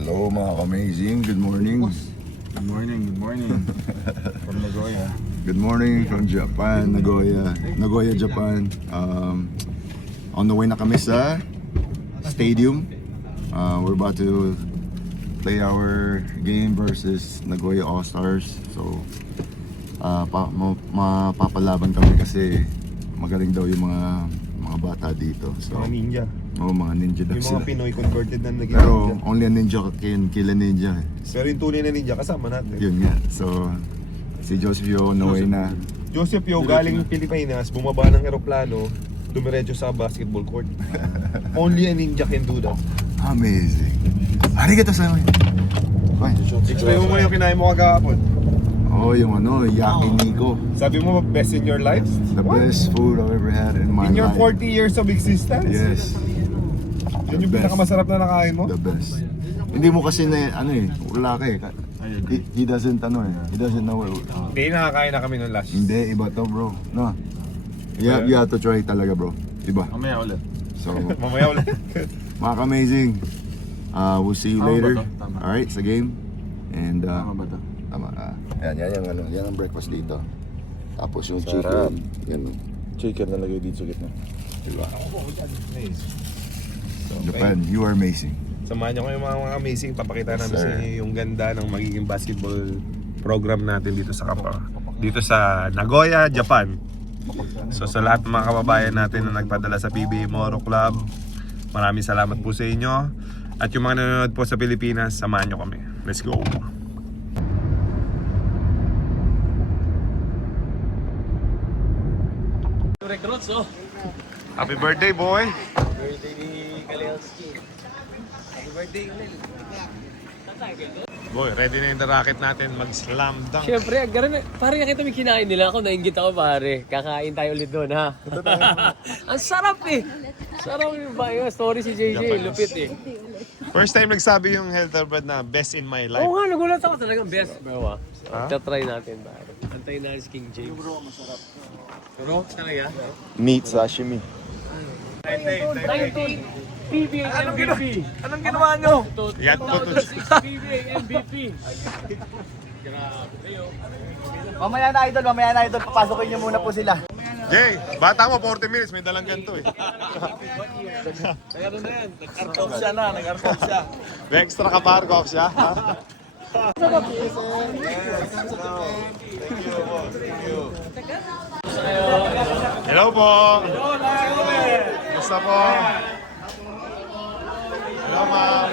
Hello mga ka-amazing, good morning. Good morning. From Nagoya. Good morning from Japan, Nagoya, Japan. On the way na kami sa stadium. We're about to play our game versus Nagoya All-Stars. So, mapapalaban kami kasi magaling daw yung mga bata dito. So, Mga ninja. mga ninja daw Yung sila. mga Pinoy converted na naging Pero ninja. only a ninja can kill a ninja. Pero yung tunay na ninja kasama natin. Yun nga. So, si Joseph Yo, no way na. Joseph Yo, galing Pilipinas, bumaba ng eroplano, dumiretso sa basketball court. Only a ninja can do that. Amazing. Arigato sa amin. Explain mo muna yung kinain mo kagahapon. Oh, yung yakiniku. Sabi mo, best in your life? The best food I've ever had in my In your life. 40 years of existence? Yes. Yun yung best. pinakamasarap na nakain mo? The best. Hindi mo kasi wala ka eh. He doesn't he doesn't know it. Hindi, nakakain na kami nung last. Hindi, iba to bro. No. You have to try talaga bro. Diba? Mamaya ulit. So, Mamaya ulit. mga ka-amazing. We'll see you Tama ba later. to? Tama. Alright, sa game. And, Tama ba to? tama. Yan ang breakfast dito. Tapos yung Sarap. chicken. Yan. Chicken na lagay dito sa gitna. Diba? So, Japan, you are amazing. Samahan nyo kayo mga amazing. Papakita namin Sir. sa inyo yung ganda ng magiging basketball program natin dito sa dito sa Nagoya, Japan. So sa lahat ng mga kababayan natin na nagpadala sa PBA Moro Club, maraming salamat po sa inyo. At yung mga nanonood po sa Pilipinas, samahan nyo kami. Let's go! Recruits, oh. Happy birthday, boy! Birthday ni Kalelski. Happy birthday, Kalel. Boy, ready na yung racket natin mag-slam dunk. Siyempre, pare nakita mo yung kinain nila ako, nainggit ako pare. Kakain tayo ulit doon ha. Ang sarap eh. Sarap yung story si JJ, lupit eh. First time nagsabi yung Healthy Bread na best in my life. Oo nga, nagulat ako talagang best. Bro, Ha? try natin pare. Antayin natin si King James. Bro, masarap. Bro, talaga? Meat sashimi. 19 PBA MVP. Anong ginawa nyo? Yan po to. 2006 PBA MVP. Grabe kayo. Mamaya na idol, papasokin niyo muna po sila. Jay, bata mo 40 minutes, may dalang ganito eh. Kaya na yan, nag-artop siya na, nag-artop siya. May extra ka pa, Argoff siya. Ha? Hello po. Kumusta po? Hello ma'am.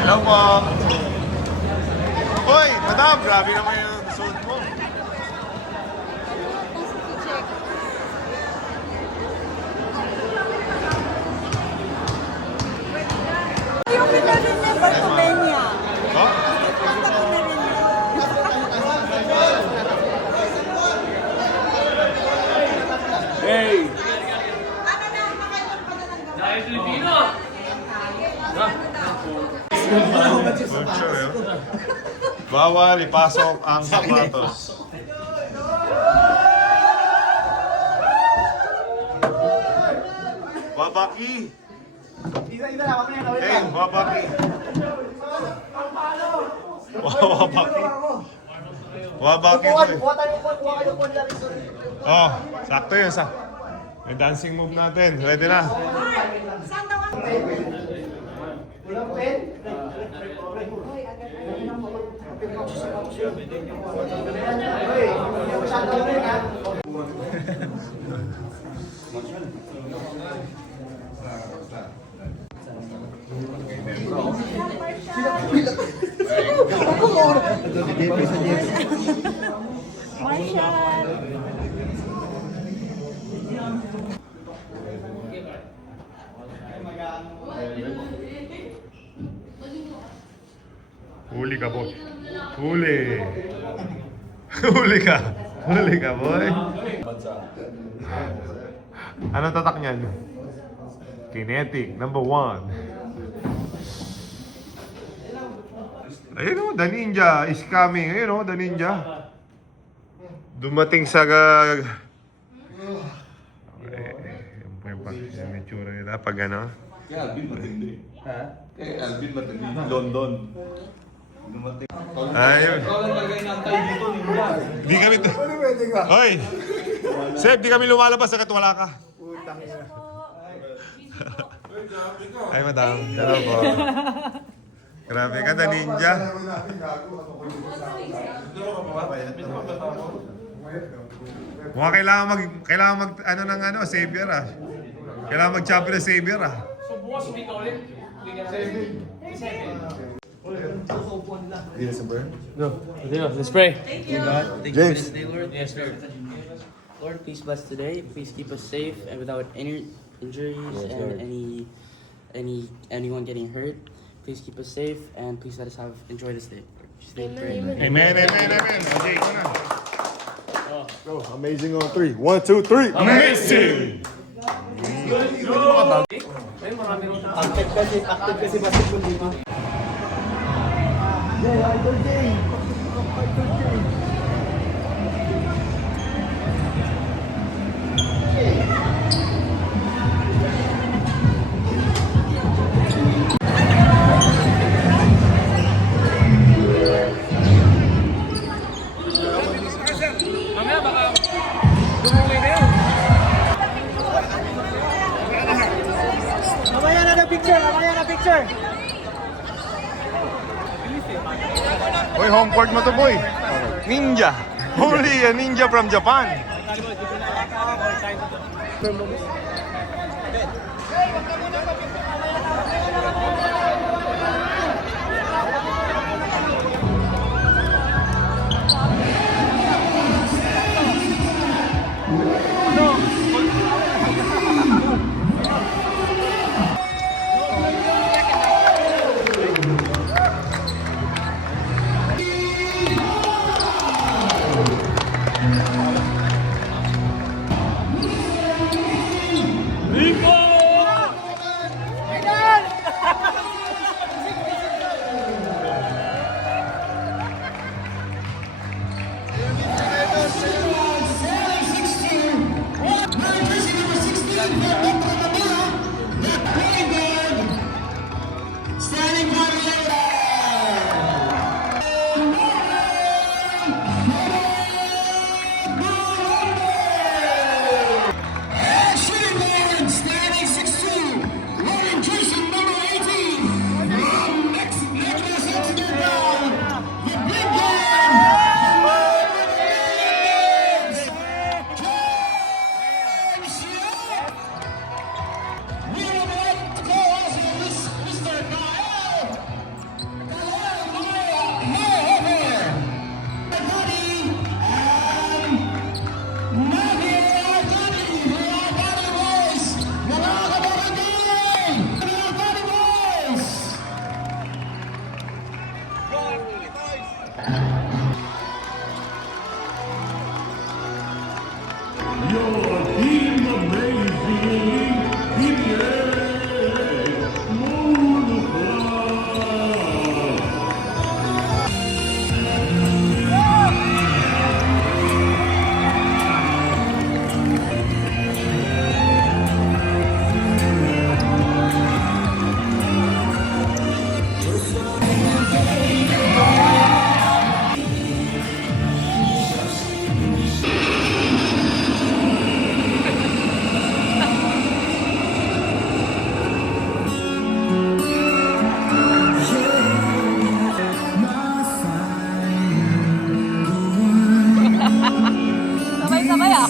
Hello po. Hoy, madam, grabe naman yung suit mo. Yung pinarin niya, Bartomenia. Oh? Kanta ko na rin yun. Hey! Dahil Filipino! Culture yun. Bawal ipasok ang sapatos. Wabaki! Hey, wabaki! Wabaki! Wabaki boy! Oh, sakto yun sa. May dancing move natin. Ready na? Saan daw ang... Marshall! Huli ka, boss. Huli. Huli ka. Huli ka, boy. Anong tatak niyan? Kinetic, number 1. Ayun o, The Ninja is coming. Ayun o, The Ninja. Dumating sa Okay, yung po yung itsura nila pag ano. Kaya Alvin matindi. Ha? Kaya Alvin matindi. London. Ayun. Di kami to. Hoy! Seb, di kami lumalabas hanggat wala ka. Ay, madam. Hello po. Grabe ka, The Ninja. Mukhang kailangan mag ano ng ano, savior ah. Kailangan mag-champion ng savior ah. So bukas hindi ka ulit? No. Let's pray. James. Yes, Lord. Lord, please bless today. Please keep us safe and without any injuries and anyone getting hurt. Please keep us safe and please let us enjoy this day. Amen, amen, amen. Okay, ikaw na. Go, amazing on 3. 1, 2, 3. Amazing! Ay, marami rin. Active kasi basketball dito. Yeah, Idol Day. Idol Day. Mamaya baka dumungay na yun. Mamaya na picture. Mamaya na picture. Boy, home court mo to, boy. Ninja. Only a ninja from Japan. Sabay-sabay ah.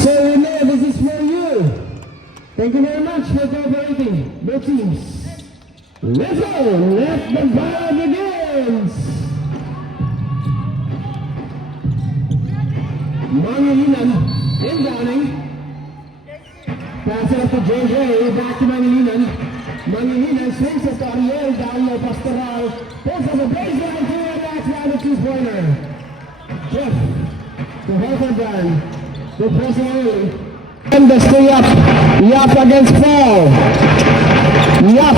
So Rene, this is for you. Thank you very much for cooperating, both teams. Let's go! Let the fire begins! Mangilinan, inbounding. Pass it up to JJ, back to Mangilinan. Mangilinan swings it to Ariel, down low, Pastoral. Pulls as a baseline, three and back down the two-pointer. Jeff, to Hofenbrand. To pressing early. And the stay up. Yap against Paul. Yap.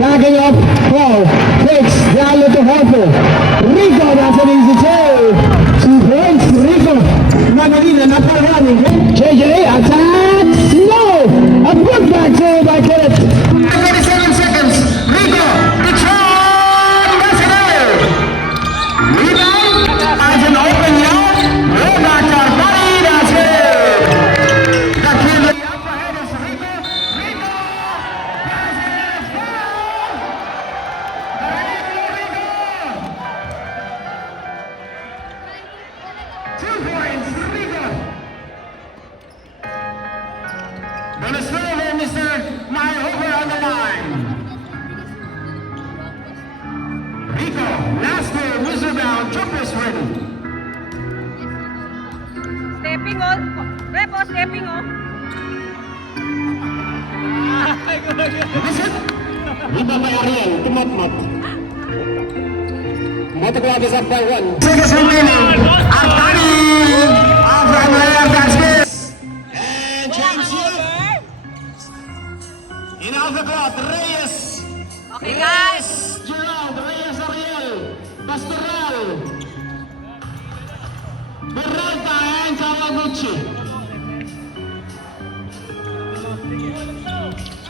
Backing up. Paul. Takes. Down to Harper. Rico. That's an easy save. 2 points. Rico. Manalina not running. JJ attacks. No. A good back save by Kenneth. 27 seconds. Rico. Return. That's it. Rebound. As an open yard. Roll back to Buddy. That's it. The kid up ahead is Rico. Rico. Pass it. Rico. 2 points. Rico. Gonna slow there, Mr. Myhofer on the line. Rico. Last year, whistle down. Jumpers ready. Stepping on. Repo, stepping on. Listen. Riba by Ariel. Tumatmat. Mataklab is up by 1. Seconds remaining. Artani. From there, basket. And James Young. In Alpha Cloth, Reyes. Okay, guys. Gerald, Reyes Ariel. Pastoral. Berrata and Kawaguchi.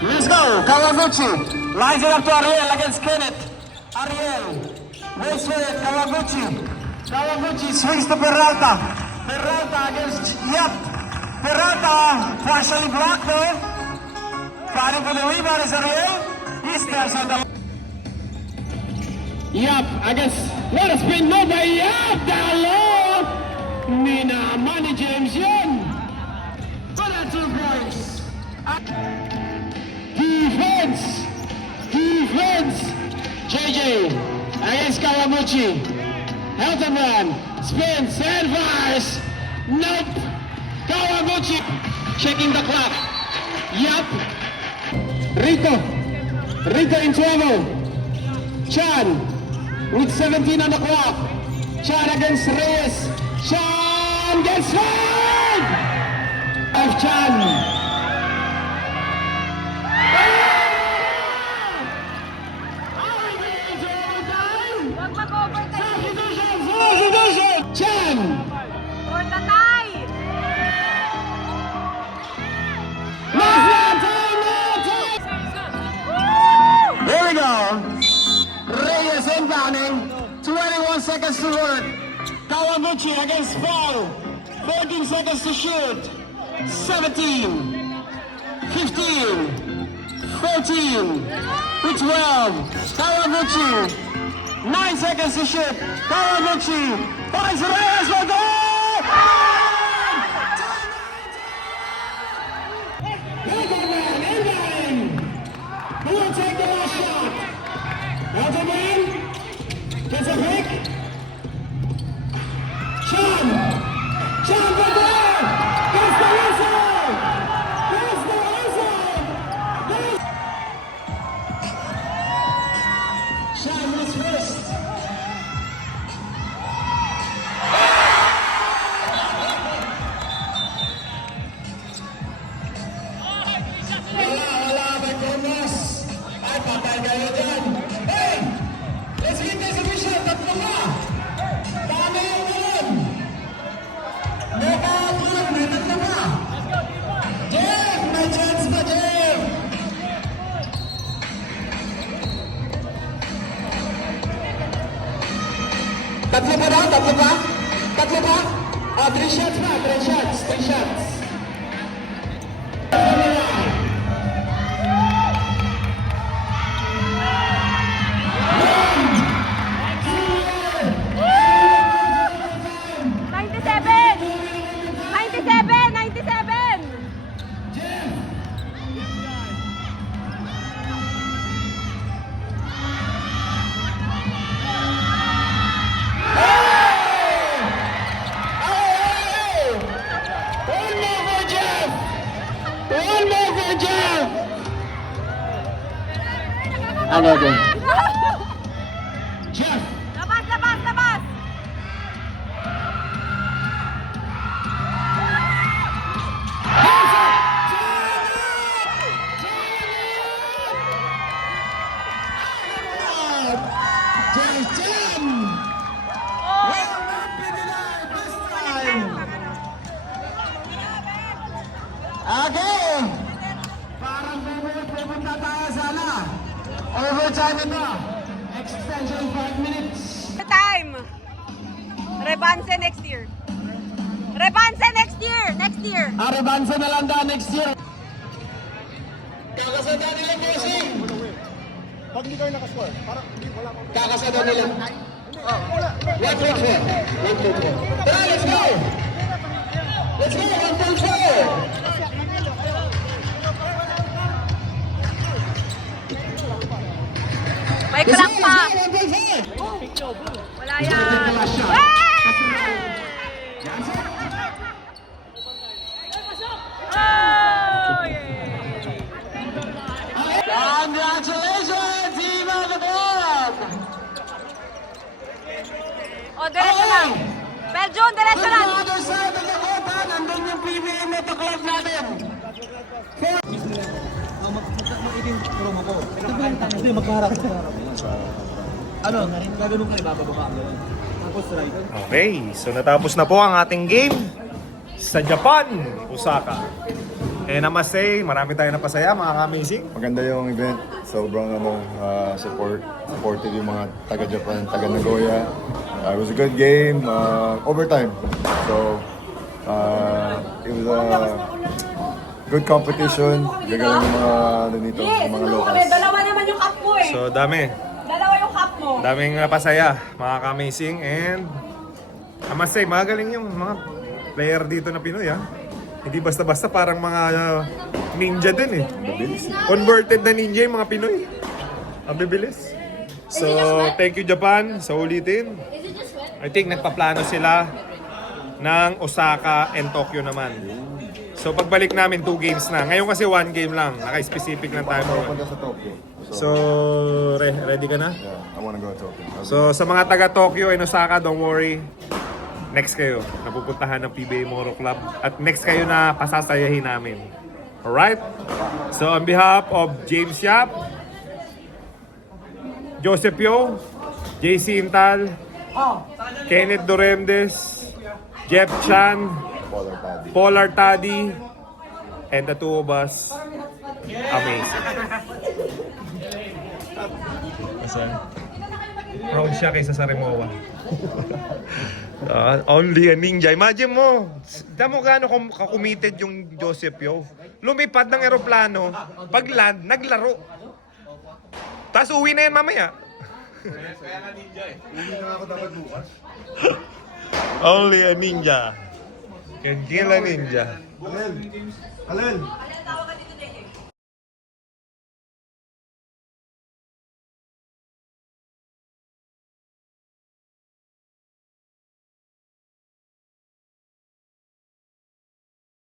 Let's go, Kawaguchi. Lines it up to Ariel against Kenneth. Ariel. Waits for it, Kawaguchi. Kawaguchi swings to Peralta. Peralta against Yap. Peralta partially blocked though. Fighting for the rebound is Ariel. He steps on the... Yap against... What a spin move by Yap down low. Nina Money James Young. For the 2 points. Defense. Defense. JJ against Kawaguchi. Heltenman spins and fires. Nope. Kawaguchi checking the clock. Yup. Rico. Rico in trouble. Chan with 17 on the clock. Chan against Reyes. Chan gets fouled. Of Chan. Huwag mag-overtime. Chan. On the tie. Here we go. Reyes inbounding. 21 seconds to work. Kawaguchi against Paul. 14 seconds to shoot. 17. 15. 14. 12. Kawaguchi. 9 seconds to shoot. Kawaguchi finds Reyes for goal! Helderman inbounding. Who will take the last shot? Helderman gets a pick. Chan. Chan for goal! Gets the whistle! Gets the whistle! Chan was first. ka ba? 3 shots pa, 3 shots, 3 shots. Another. Jeff. Labas, labas, labas! Okay. Parang pupunta tayo sana. Overtime ito. Extension 5 minutes. Time! Rebanse next year. Rebanse next year! Next year! Rebansa na lang daw next year. Kakasada nila bossing. Pag hindi kayo nakascore, parang wala akong... Kakasada nila. What for? Tara, let's go! Let's go, 1.4! May clock pa! Wala yan! Congratulations, team of the board! O, diretso lang! Belgium, diretso lang! On the other side of the court, nandun yung PBA Moto Club natin. Okay, so natapos na po ang ating game sa Japan, Osaka. And I must say, marami tayong napasaya, mga ka-amazing. Maganda yung event. Sobrang supportive yung mga taga-Japan, taga-Nagoya. It was a good game. Overtime. So, it was a good competition. Gagaling yung mga dito, yung mga locals. Dalawa naman yung cup mo eh! So dami. Dalawa yung cup mo! Daming napasaya, mga ka-amazing. And I must say, magaling yung mga player dito na Pinoy, ha? Hindi basta-basta, parang mga ninja din eh. Converted na ninja yung mga Pinoy. Ang bibilis. So, thank you Japan sa ulitin. I think nagpaplano sila ng Osaka and Tokyo naman. So, pagbalik namin 2 games na. Ngayon kasi 1 game lang. Naka-specific lang tayo. Punta sa Tokyo. So, ready ka na? Yeah, I wanna go to Tokyo. So, sa mga taga-Tokyo and Osaka, don't worry. Next kayo, napupuntahan ng PBA Moro Club. At next kayo na pasasayahin namin. Alright? So, on behalf of James Yap, Joseph Yo, JC Intal, Kenneth Doremdes, Jeff Chan, Paul Artadi, and the 2 of us, amazing. Proud siya kaysa sa Remoa. Only a ninja. Imagine mo, damo gaano ka-committed yung Joseph Yo. Lumipad ng eroplano, pag land, naglaro. Tapos uwi na yan mamaya. Kaya nga ninja eh. Uwi na ako dapat bukas. Only a ninja can kill a ninja. Alel!